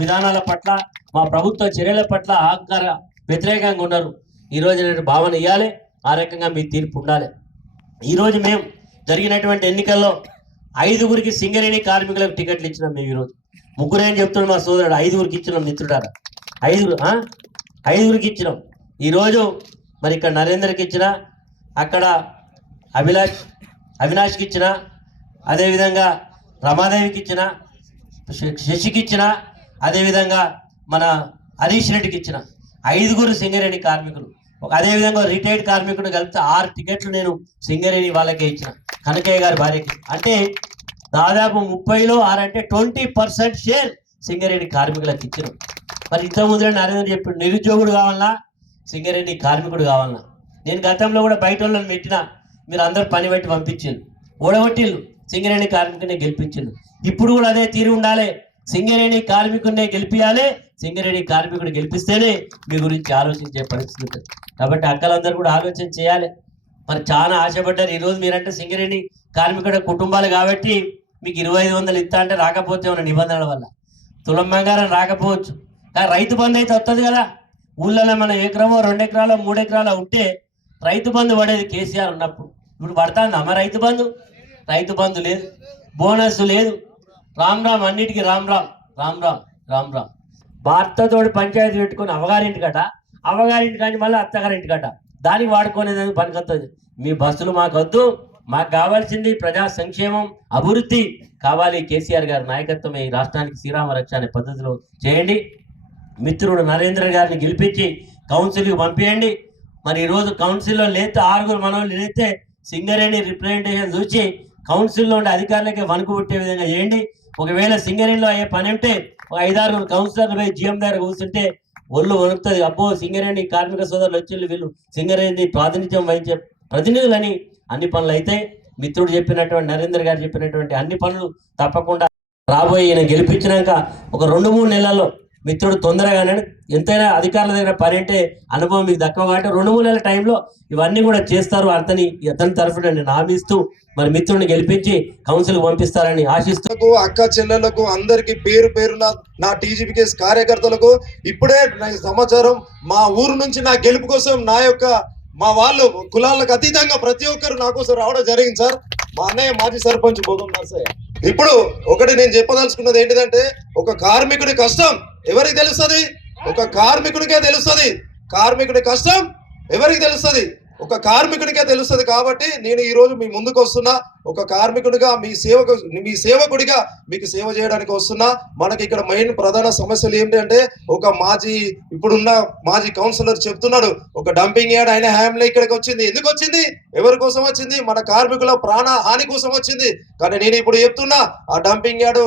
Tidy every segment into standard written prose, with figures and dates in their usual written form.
విధానాల పట్ల మా ప్రభుత్వ చర్యల పట్ల ఆకార వ్యతిరేకంగా ఉన్నారు. ఈరోజు నేను భావన ఇవ్వాలి, ఆ రకంగా మీ తీర్పు ఉండాలి. ఈరోజు మేము జరిగినటువంటి ఎన్నికల్లో 5గురికి సింగరేణి కార్మికులకు టికెట్లు ఇచ్చినాం. మేము ఈరోజు ముగ్గురు ఏం చెప్తున్నాం, మా సోదరుడు 5గురికి ఇచ్చినాం. మిత్రుడారా, 5గురికి ఇచ్చినాం. ఈరోజు మరి ఇక్కడ నరేందర్కి ఇచ్చిన, అక్కడ అవినాష్కి ఇచ్చిన, అదేవిధంగా రమాదేవికి ఇచ్చిన, శశికి ఇచ్చిన, అదేవిధంగా మన హరీష్ రెడ్డికి ఇచ్చిన 5గురు సింగరేణి కార్మికులు. అదేవిధంగా రిటైర్డ్ కార్మికుడు కలిపితే 6 టికెట్లు నేను సింగరేణి వాళ్ళకే ఇచ్చిన, కనకయ్య గారి భార్యకి. అంటే దాదాపు 30లో 6 అంటే 20% షేర్ సింగరేణి కార్మికులకు ఇచ్చినాం. మరి ఇంతకుముందు నరేంద్ర చెప్పాడు, నిరుద్యోగుడు కావాలన్నా సింగరేణి కార్మికుడు కావాలన్నా. నేను గతంలో కూడా బయట వాళ్ళని పెట్టినా, మీరు అందరూ పని పెట్టి పంపించిండు, ఓడగొట్టిళ్ళు, సింగరేణి కార్మికుడిని గెలిపించిండు. ఇప్పుడు కూడా అదే తీరు ఉండాలి, సింగరేణి కార్మికుడినే గెలిపించాలి. సింగరేణి కార్మికుడు గెలిపిస్తేనే మీ గురించి ఆలోచించే పరిస్థితి ఉంటుంది. కాబట్టి అక్కలందరూ కూడా ఆలోచన చేయాలి. మరి చాలా ఆశపడ్డారు. ఈరోజు మీరంటే సింగరేణి కార్మికుడ కుటుంబాలు కాబట్టి మీకు 2500 ఇస్తా అంటే రాకపోతే ఉన్న నిబంధనల వల్ల తులం బంగారం రాకపోవచ్చు, కానీ రైతు బంధు అయితే వస్తుంది కదా. ఊళ్ళలో మనం ఎకరమో 2 ఎకరాలో 3 ఎకరాలో ఉంటే రైతు బంధు పడేది కేసీఆర్ ఉన్నప్పుడు. ఇప్పుడు పడుతుంది అమ్మ రైతు బంధు? రైతు బంధు లేదు, బోనస్ లేదు. రామ్ రామ్, అన్నిటికీ రామ్ రామ్ రామ్ రామ్ రామ్ రామ్. భర్తతోటి పంచాయతీ పెట్టుకుని అవ్వగారింటికట, అవ్వగారింటి కానీ మళ్ళీ అత్తగారింటికట, దానికి వాడుకునేందుకు పనికొస్తుంది. మీ బస్సులు మాకు వద్దు, మాకు కావాల్సింది ప్రజా సంక్షేమం, అభివృద్ధి కావాలి. కేసీఆర్ గారి నాయకత్వం ఈ రాష్ట్రానికి శ్రీరామ రక్ష అనే పద్ధతిలో చేయండి. మిత్రుడు నరేంద్ర గారిని గెలిపించి కౌన్సిల్కి పంపించండి. మరి ఈరోజు కౌన్సిల్లో లేతే 6గురు మనోళ్ళు లేతే సింగరేణి రిప్రజెంటేషన్ చూసి కౌన్సిల్లో ఉండే అధికారులకే వణుకు పుట్టే విధంగా చేయండి. ఒకవేళ సింగరేణిలో అయ్యే పని అంటే ఒక 5-6 కౌన్సిలర్లు పోయి జిఎం దగ్గర కూర్చుంటే ఒళ్ళు వణుకుతుంది. అబ్బో సింగరేణి కార్మిక సోదరులు వచ్చి వీళ్ళు సింగరేణి ప్రాతినిధ్యం వహించే ప్రతినిధులని అన్ని పనులు అయితే మిత్రుడు చెప్పినటువంటి నరేంద్ర గారు చెప్పినటువంటి అన్ని పనులు తప్పకుండా రాబోయే ఈయన గెలిపించినాక ఒక 2-3 నెలల్లో మిత్రుడు తొందరగానే, ఎంతైనా అధికారుల దగ్గర పని అంటే అనుభవం మీకు దక్కువ కాబట్టి 2-3 నెలల టైంలో ఇవన్నీ కూడా చేస్తారు. అతని తరఫున నేను హామీ ఇస్తూ మరి మిత్రుడిని గెలిపించి కౌన్సిల్కి పంపిస్తారని ఆశిస్తూ, అక్క చెల్లెళ్లకు అందరికి పేరు పేరున నా టీజీపీకేఎస్ కార్యకర్తలకు ఇప్పుడే సమాచారం, మా ఊరు నుంచి నా గెలుపు కోసం మా వాళ్ళు కులాలకు అతీతంగా ప్రతి ఒక్కరు నా కోసం రావడం జరిగింది సార్. మా అన్నయ్య మాజీ సర్పంచ్ భోగం నర్సయ్య. ఇప్పుడు ఒకటి నేను చెప్పదలుచుకున్నది ఏంటిదంటే, ఒక కార్మికుడి కష్టం ఎవరికి తెలుస్తుంది? ఒక కార్మికుడికే తెలుస్తుంది. కార్మికుడి కష్టం ఎవరికి తెలుస్తుంది? ఒక కార్మికుడికే తెలుస్తుంది. కాబట్టి నేను ఈ రోజు మీ ముందుకు వస్తున్నా, ఒక కార్మికుడిగా మీ సేవకుడిగా మీకు సేవ చేయడానికి వస్తున్నా. మనకి ఇక్కడ మెయిన్ ప్రధాన సమస్యలు ఏంటంటే, ఇప్పుడున్న మాజీ కౌన్సిలర్ చెప్తున్నాడు, ఒక డంపింగ్ యార్డ్ ఆయన హ్యామ్లో ఇక్కడికి వచ్చింది. ఎందుకు వచ్చింది? ఎవరి కోసం వచ్చింది? మన కార్మికుల ప్రాణ హాని కోసం వచ్చింది. కానీ నేను ఇప్పుడు చెప్తున్నా, ఆ డంపింగ్ యార్డ్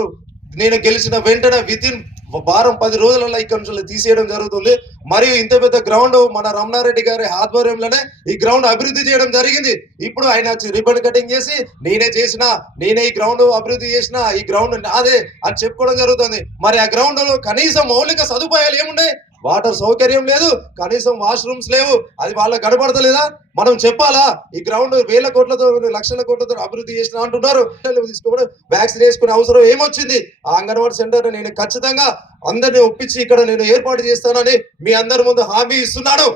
నేను గెలిచిన వెంటనే వితిన్ వారం 10 రోజులలో ఇక్కడ నుంచి తీసేయడం జరుగుతుంది. మరియు ఇంత పెద్ద గ్రౌండ్ మన రమణారెడ్డి గారి ఆధ్వర్యంలోనే ఈ గ్రౌండ్ అభివృద్ధి చేయడం జరిగింది. ఇప్పుడు ఆయన రిబన్ కటింగ్ చేసి నేనే ఈ గ్రౌండ్ అభివృద్ధి చేసిన, ఈ గ్రౌండ్ నాదే అని చెప్పుకోవడం జరుగుతుంది. మరి ఆ గ్రౌండ్ లో కనీసం మౌలిక సదుపాయాలు ఏముండే? వాటర్ సౌకర్యం లేదు, కనీసం వాష్రూమ్స్ లేవు. అది వాళ్ళకి కనబడతలేదా? మనం చెప్పాలా? ఈ గ్రౌండ్ వేల కోట్లతో, లక్షల కోట్లతో అభివృద్ధి చేసిన అంటున్నారు. తీసుకోవడం, వ్యాక్సిన్ వేసుకునే అవసరం ఏమొచ్చింది? ఆ అంగన్వాడీ సెంటర్ నేను ఖచ్చితంగా అందరినీ ఒప్పించి ఇక్కడ నేను ఏర్పాటు చేస్తానని మీ అందరి ముందు హామీ ఇస్తున్నాను.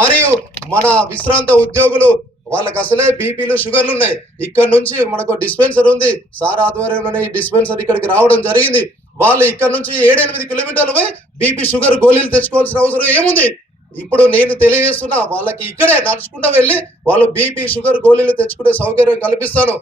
మరియు మన విశ్రాంత ఉద్యోగులు, వాళ్ళకి అసలే బీపీలు షుగర్లు ఉన్నాయి. ఇక్కడ నుంచి మనకు డిస్పెన్సర్ ఉంది, సార్ ఆధ్వర్యంలోనే ఈ డిస్పెన్సర్ ఇక్కడికి రావడం జరిగింది. వాళ్ళు ఇక్కడ నుంచి 7-8 కిలోమీటర్లు పోయి బీపీ షుగర్ గోళీలు తెచ్చుకోవాల్సిన అవసరం ఏముంది? ఇప్పుడు నేను తెలియజేస్తున్నా, వాళ్ళకి ఇక్కడే నడుచుకుంటూ వెళ్ళి వాళ్ళు బీపీ షుగర్ గోళీలు తెచ్చుకునే సౌకర్యం కల్పిస్తాను.